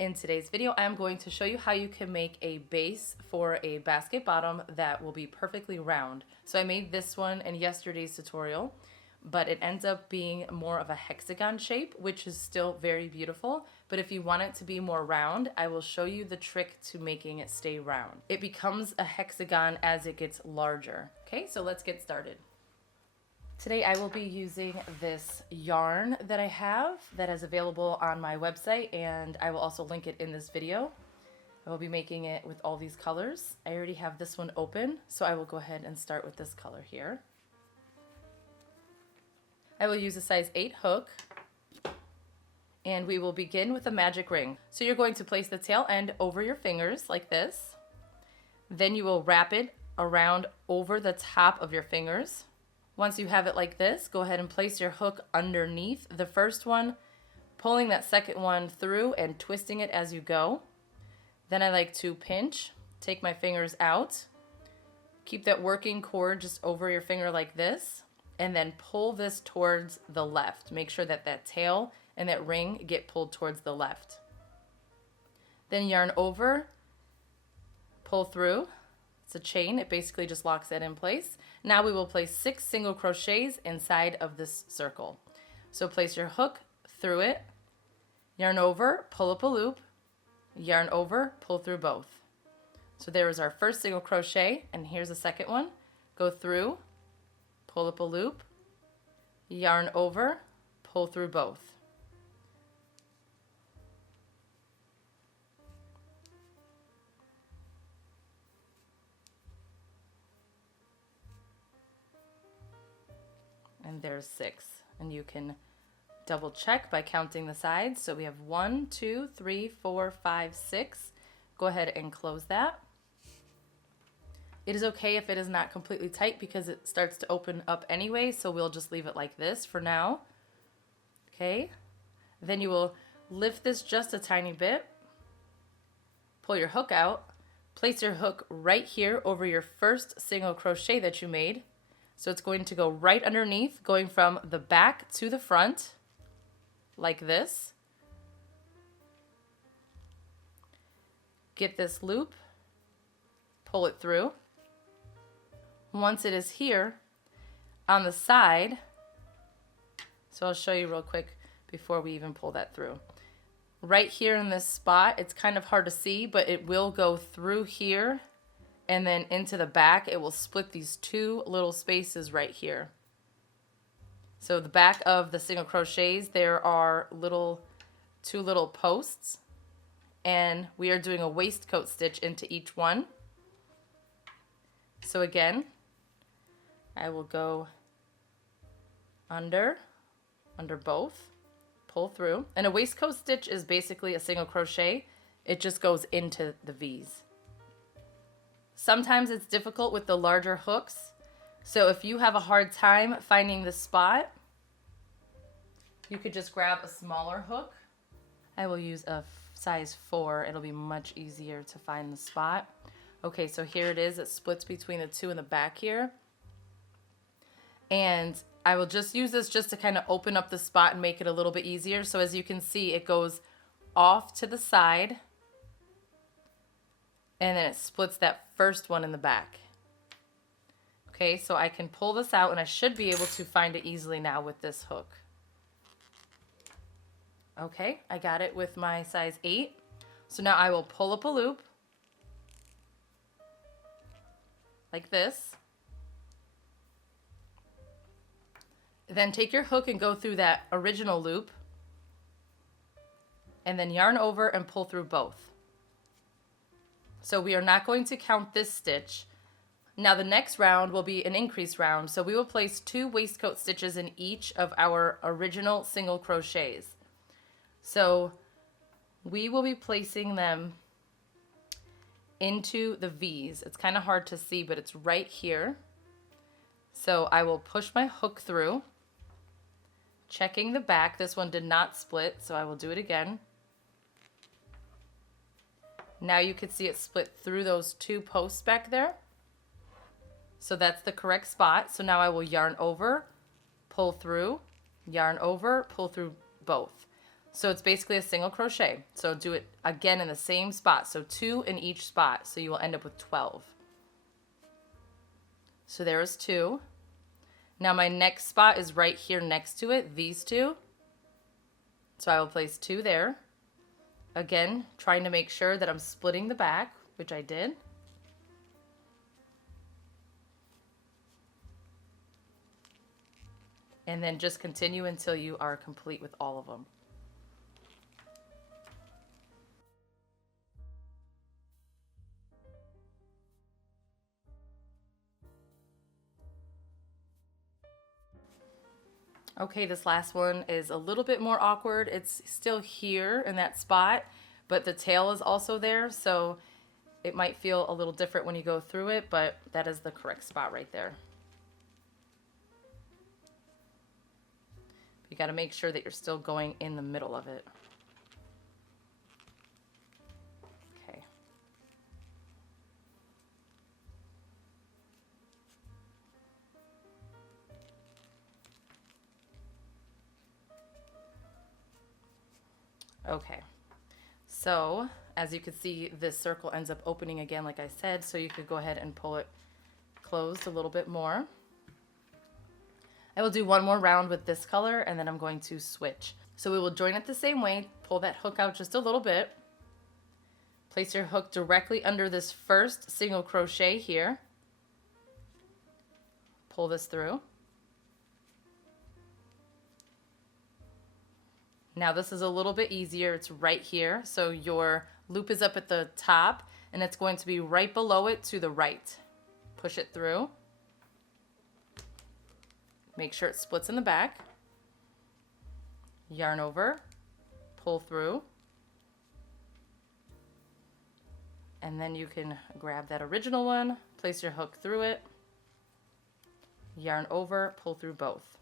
In today's video, I'm going to show you how you can make a base for a basket bottom that will be perfectly round. So I made this one in yesterday's tutorial, but it ends up being more of a hexagon shape, which is still very beautiful. But if you want it to be more round, I will show you the trick to making it stay round. It becomes a hexagon as it gets larger. Okay, so let's get started. Today I will be using this yarn that I have that is available on my website, and I will also link it in this video. I will be making it with all these colors. I already have this one open, so I will go ahead and start with this color here. I will use a size 8 hook, and we will begin with a magic ring. So you're going to place the tail end over your fingers like this. Then you will wrap it around over the top of your fingers. Once you have it like this, go ahead and place your hook underneath the first one, pulling that second one through and twisting it as you go. Then I like to pinch, take my fingers out, keep that working cord just over your finger like this, and then pull this towards the left. Make sure that that tail and that ring get pulled towards the left. Then yarn over, pull through. It's a chain. It basically just locks that in place. Now we will place 6 single crochets inside of this circle. So place your hook through it, yarn over, pull up a loop, yarn over, pull through both. So there is our first single crochet, and here's the second one. Go through, pull up a loop, yarn over, pull through both. And there's 6, and you can double check by counting the sides. So we have 1, 2, 3, 4, 5, 6. Go ahead and close that. It is okay if it is not completely tight because it starts to open up anyway, so we'll just leave it like this for now. Okay, then you will lift this just a tiny bit, pull your hook out, place your hook right here over your first single crochet that you made. So it's going to go right underneath, going from the back to the front, like this. Get this loop, pull it through. Once it is here, on the side, so I'll show you real quick before we even pull that through. Right here in this spot, it's kind of hard to see, but it will go through here, and then into the back, it will split these 2 little spaces right here. So the back of the single crochets, there are 2 little posts, and we are doing a waistcoat stitch into each one. So again, I will go under both, pull through. And a waistcoat stitch is basically a single crochet. It just goes into the V's. Sometimes it's difficult with the larger hooks, so if you have a hard time finding the spot, you could just grab a smaller hook. I will use a size 4. It'll be much easier to find the spot. Okay, so here it is. It splits between the 2 in the back here. And I will just use this just to kind of open up the spot and make it a little bit easier. So as you can see, it goes off to the side, and then it splits that first one in the back. Okay, so I can pull this out, and I should be able to find it easily now with this hook. Okay, I got it with my size 8. So now I will pull up a loop like this. Then take your hook and go through that original loop, and then yarn over and pull through both. So we are not going to count this stitch. Now the next round will be an increase round, so we will place 2 waistcoat stitches in each of our original single crochets. So we will be placing them into the V's. It's kind of hard to see, but it's right here. So I will push my hook through, checking the back. This one did not split, so I will do it again. Now you can see it split through those 2 posts back there. So that's the correct spot. So now I will yarn over, pull through, yarn over, pull through both. So it's basically a single crochet. So do it again in the same spot. So 2 in each spot. So you will end up with 12. So there is 2. Now my next spot is right here next to it, these 2. So I will place 2 there. Again, trying to make sure that I'm splitting the back, which I did. And then just continue until you are complete with all of them. Okay, this last one is a little bit more awkward. It's still here in that spot, but the tail is also there, so it might feel a little different when you go through it, but that is the correct spot right there. You got to make sure that you're still going in the middle of it. Okay. Okay. So, as you can see, this circle ends up opening again, like I said, so you could go ahead and pull it closed a little bit more. I will do one more round with this color and then I'm going to switch. So we will join it the same way, pull that hook out just a little bit, place your hook directly under this first single crochet here, pull this through. Now this is a little bit easier, it's right here, so your loop is up at the top and it's going to be right below it to the right. Push it through. Make sure it splits in the back. Yarn over, pull through, and then you can grab that original one, place your hook through it, yarn over, pull through both.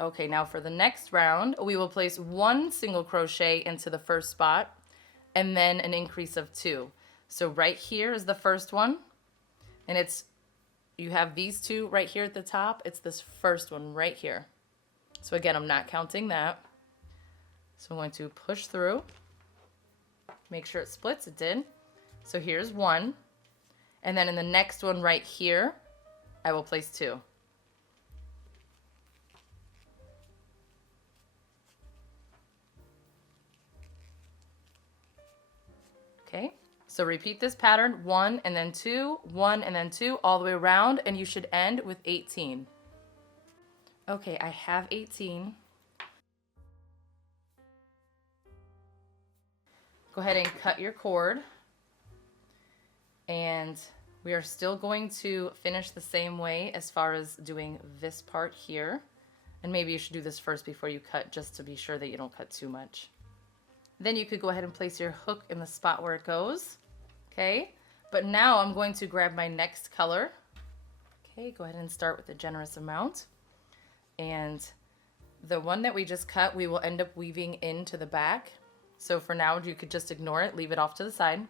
Okay, now for the next round, we will place 1 single crochet into the first spot and then an increase of 2. So right here is the first one, and you have these 2 right here at the top. It's this first one right here. So again, I'm not counting that. So I'm going to push through, make sure it splits. It did. So here's 1. And then in the next one right here, I will place 2. Okay. So repeat this pattern, 1 and then 2, 1 and then 2, all the way around, and you should end with 18. Okay, I have 18. Go ahead and cut your cord. And we are still going to finish the same way as far as doing this part here. And maybe you should do this first before you cut, just to be sure that you don't cut too much. Then you could go ahead and place your hook in the spot where it goes. Okay, but now I'm going to grab my next color. Okay, go ahead and start with a generous amount. And the one that we just cut, we will end up weaving into the back. So for now, you could just ignore it, leave it off to the side.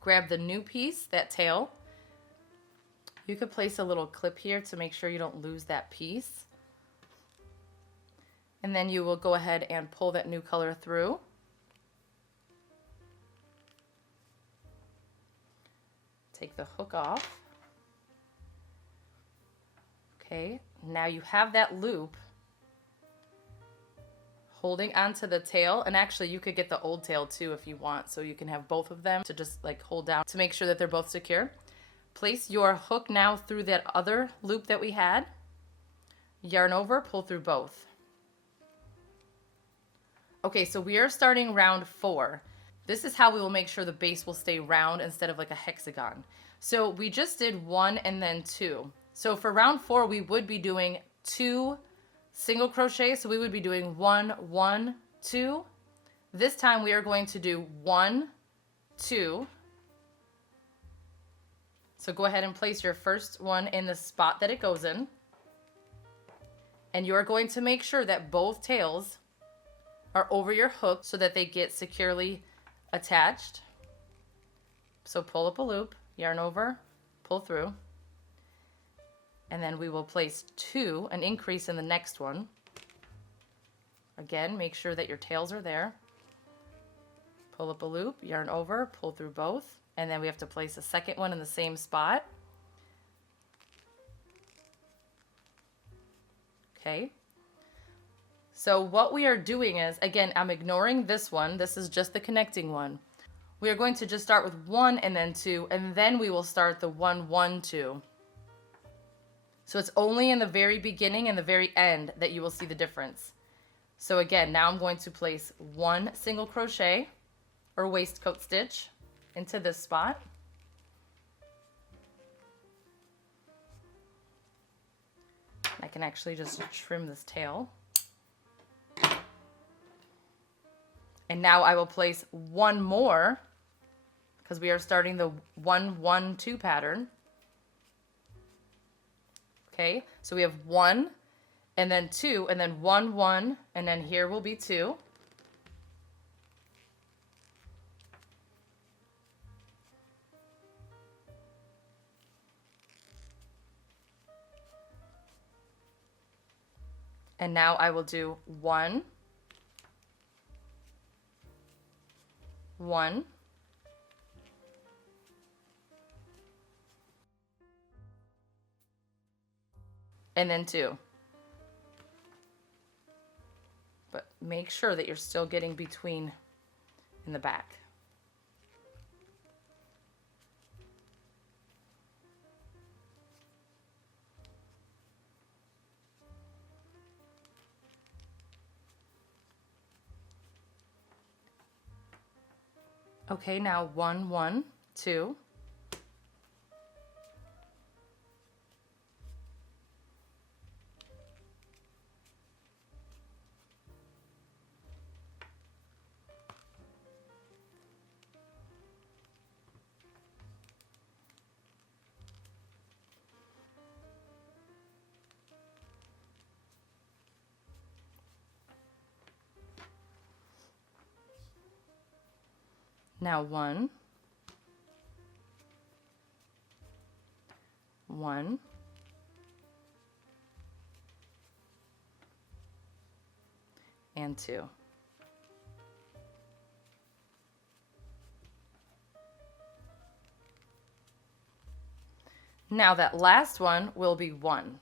Grab the new piece, that tail. You could place a little clip here to make sure you don't lose that piece. And then you will go ahead and pull that new color through. Take the hook off. Okay, now you have that loop holding onto the tail, and actually you could get the old tail too if you want, so you can have both of them to just like hold down to make sure that they're both secure. Place your hook now through that other loop that we had, yarn over, pull through both. Okay, so we are starting round 4. This is how we will make sure the base will stay round instead of like a hexagon. So we just did 1 and then 2. So for round 4, we would be doing 2 single crochet. So we would be doing 1, 1, 2. This time we are going to do 1, 2. So go ahead and place your first one in the spot that it goes in. And you are going to make sure that both tails are over your hook so that they get securely attached. So pull up a loop, yarn over, pull through, and then we will place 2, an increase in the next one. Again, make sure that your tails are there. Pull up a loop, yarn over, pull through both, and then we have to place a second one in the same spot. Okay. So what we are doing is, again, I'm ignoring this one. This is just the connecting one. We are going to just start with 1 and then 2, and then we will start the 1, 1, 2. So it's only in the very beginning and the very end that you will see the difference. So again, now I'm going to place 1 single crochet or waistcoat stitch into this spot. I can actually just trim this tail. And now I will place 1 more, because we are starting the 1, 1, 2 pattern. Okay, so we have 1 and then 2 and then 1, 1, and then here will be 2. And now I will do 1, 1, and then 2. But make sure that you're still getting between in the back. Okay, now 1, 1, 2. Now 1, 1, and 2. Now that last one will be 1.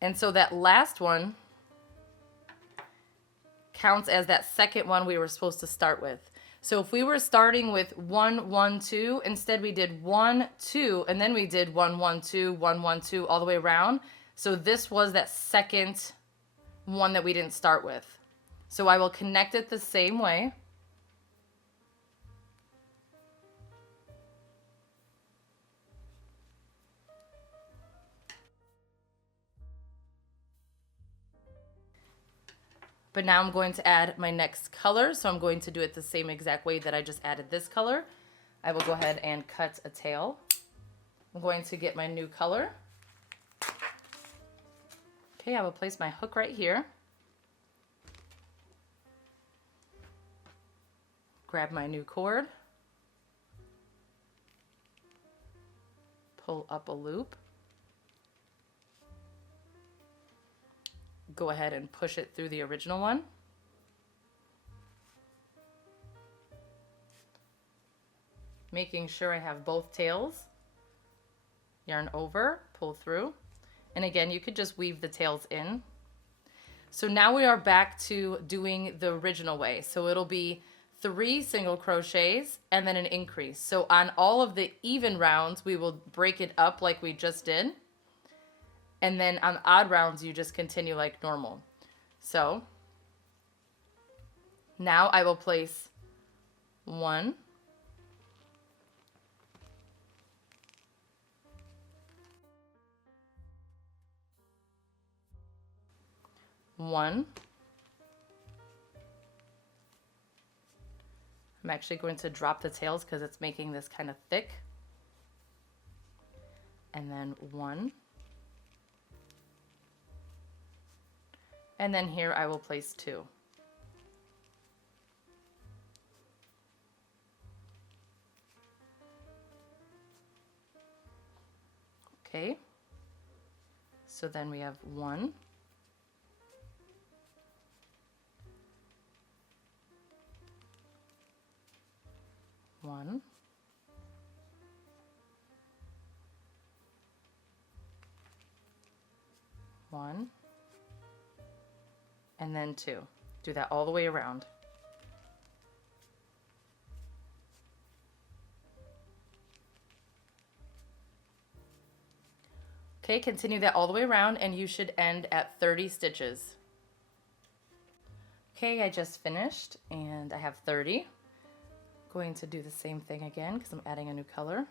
And so that last one counts as that second one we were supposed to start with. So if we were starting with 1, 1, 2, instead we did 1, 2, and then we did 1, 1, 2, 1, 1, 2 all the way around. So this was that second one that we didn't start with. So I will connect it the same way. But now I'm going to add my next color, so I'm going to do it the same exact way that I just added this color. I will go ahead and cut a tail. I'm going to get my new color. Okay, I will place my hook right here. Grab my new cord. Pull up a loop. Go ahead and push it through the original one. Making sure I have both tails. Yarn over, pull through. And again, you could just weave the tails in. So now we are back to doing the original way. So it'll be 3 single crochets and then an increase. So on all of the even rounds, we will break it up like we just did. And then on odd rounds, you just continue like normal. So now I will place 1, 1. I'm actually going to drop the tails because it's making this kind of thick. And then 1. And then here I will place 2. Okay, so then we have 1, 1, 1, and then 2. Do that all the way around. Okay, continue that all the way around and you should end at 30 stitches. Okay, I just finished and I have 30. Going to do the same thing again because I'm adding a new color.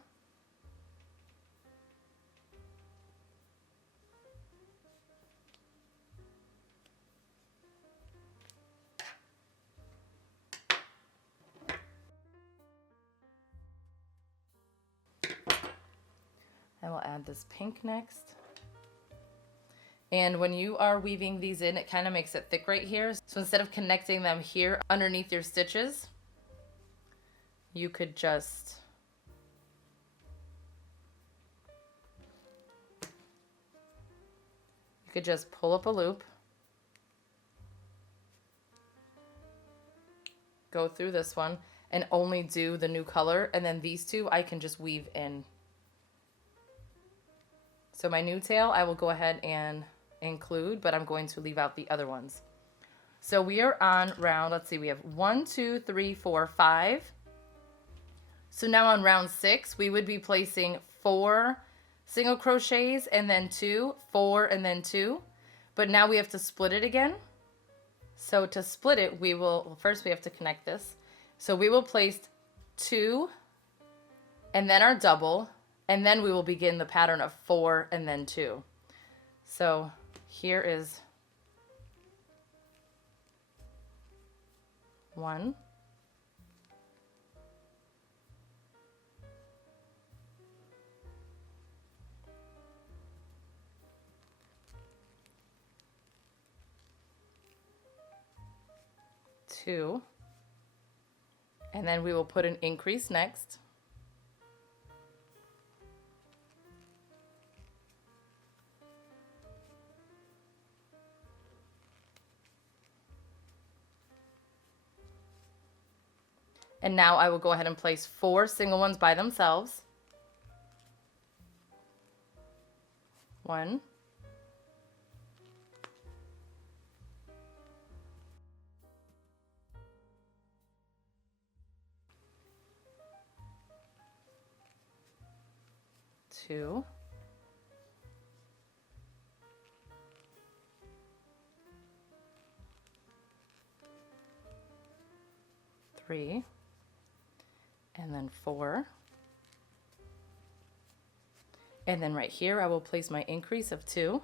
I will add this pink next. And when you are weaving these in, it kind of makes it thick right here. So instead of connecting them here underneath your stitches, you could just pull up a loop, go through this one, and only do the new color, and then these two I can just weave in. So my new tail I will go ahead and include, but I'm going to leave out the other ones. So we are on round, let's see, we have 1, 2, 3, 4, 5. So now on round 6, we would be placing 4 single crochets and then 2, 4 and then 2. But now we have to split it again. So to split it, we will, well, first we have to connect this. So we will place 2 and then our double, and then we will begin the pattern of 4 and then 2. So here is 1, 2, and then we will put an increase next. And now I will go ahead and place 4 single ones by themselves. 1, 2, 3, and then 4. And then right here I will place my increase of 2.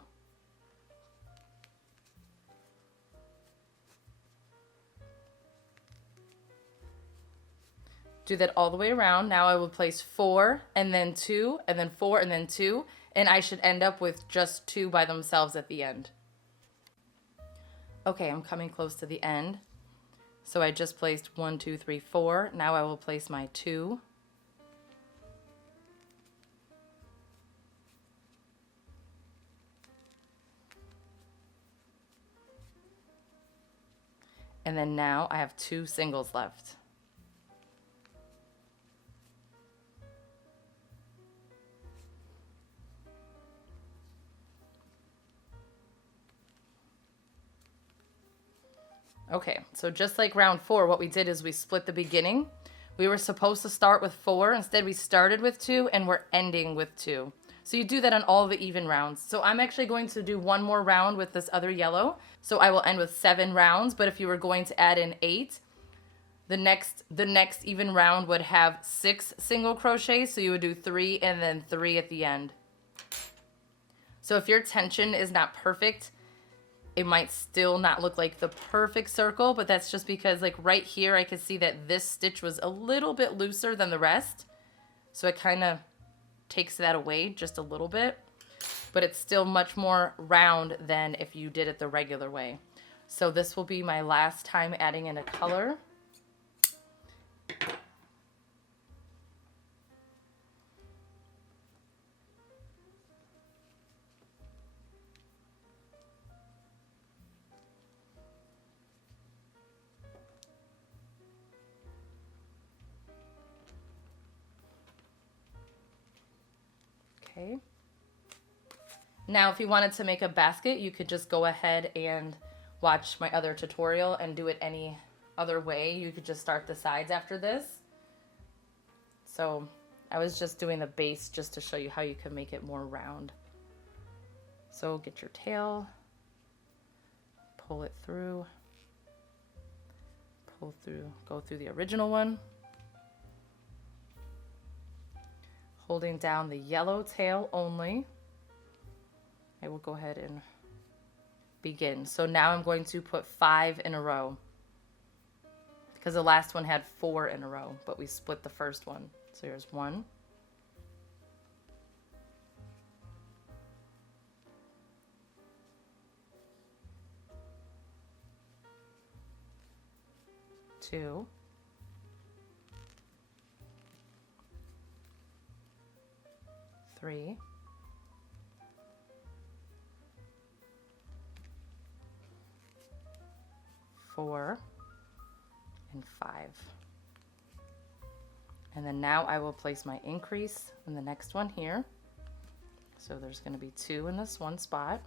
Do that all the way around. Now I will place 4 and then 2 and then 4 and then 2, and I should end up with just 2 by themselves at the end. Okay, I'm coming close to the end. So I just placed 1, 2, 3, 4. Now I will place my 2. And then now I have 2 singles left. Okay, so just like round 4, what we did is we split the beginning. We were supposed to start with 4. Instead, we started with 2 and we're ending with 2. So you do that on all the even rounds. So I'm actually going to do one more round with this other yellow. So I will end with 7 rounds, but if you were going to add in 8, the next even round would have 6 single crochets. So you would do 3 and then 3 at the end. So if your tension is not perfect, it might still not look like the perfect circle, but that's just because like right here, I could see that this stitch was a little bit looser than the rest. So it kind of takes that away just a little bit, but it's still much more round than if you did it the regular way. So this will be my last time adding in a color. Okay. Now, if you wanted to make a basket, you could just go ahead and watch my other tutorial and do it any other way. You could just start the sides after this. So I was just doing the base just to show you how you can make it more round. So get your tail, pull it through, pull through, go through the original one, holding down the yellow tail only. I will go ahead and begin. So now I'm going to put 5 in a row because the last one had 4 in a row, but we split the first one. So here's 1, 2, 3, 4, and 5. And then now I will place my increase in the next one here. So there's going to be 2 in this one spot.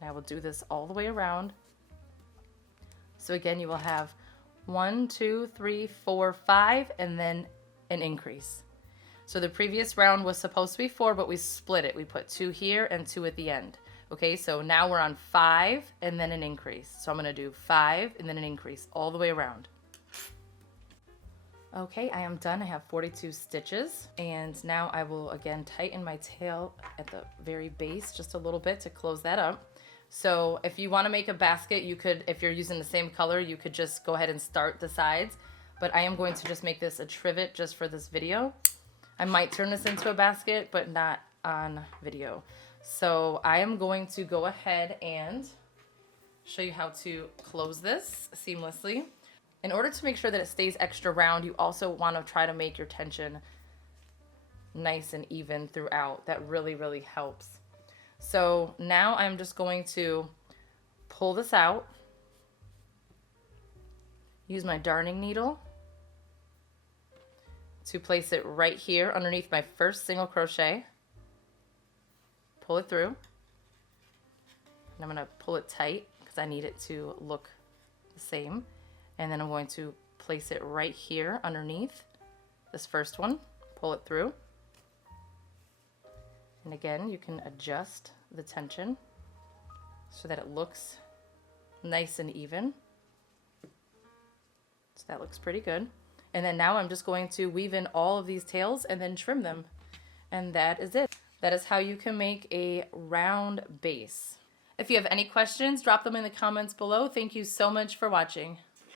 And I will do this all the way around. So again, you will have 1, 2, 3, 4, 5, and then an increase. So the previous round was supposed to be 4, but we split it. We put 2 here and 2 at the end. Okay, so now we're on 5 and then an increase. So I'm going to do 5 and then an increase all the way around. Okay, I am done. I have 42 stitches, and now I will again tighten my tail at the very base just a little bit to close that up. So if you want to make a basket, you could, if you're using the same color, you could just go ahead and start the sides, but I am going to just make this a trivet just for this video. I might turn this into a basket, but not on video. So I am going to go ahead and show you how to close this seamlessly. In order to make sure that it stays extra round, you also want to try to make your tension nice and even throughout. That really, really helps. So now I'm just going to pull this out, use my darning needle to place it right here underneath my first single crochet, pull it through, and I'm going to pull it tight because I need it to look the same. And then I'm going to place it right here underneath this first one, pull it through. And again, you can adjust the tension so that it looks nice and even. So that looks pretty good. And then now I'm just going to weave in all of these tails and then trim them. And that is it. That is how you can make a round base. If you have any questions, drop them in the comments below. Thank you so much for watching.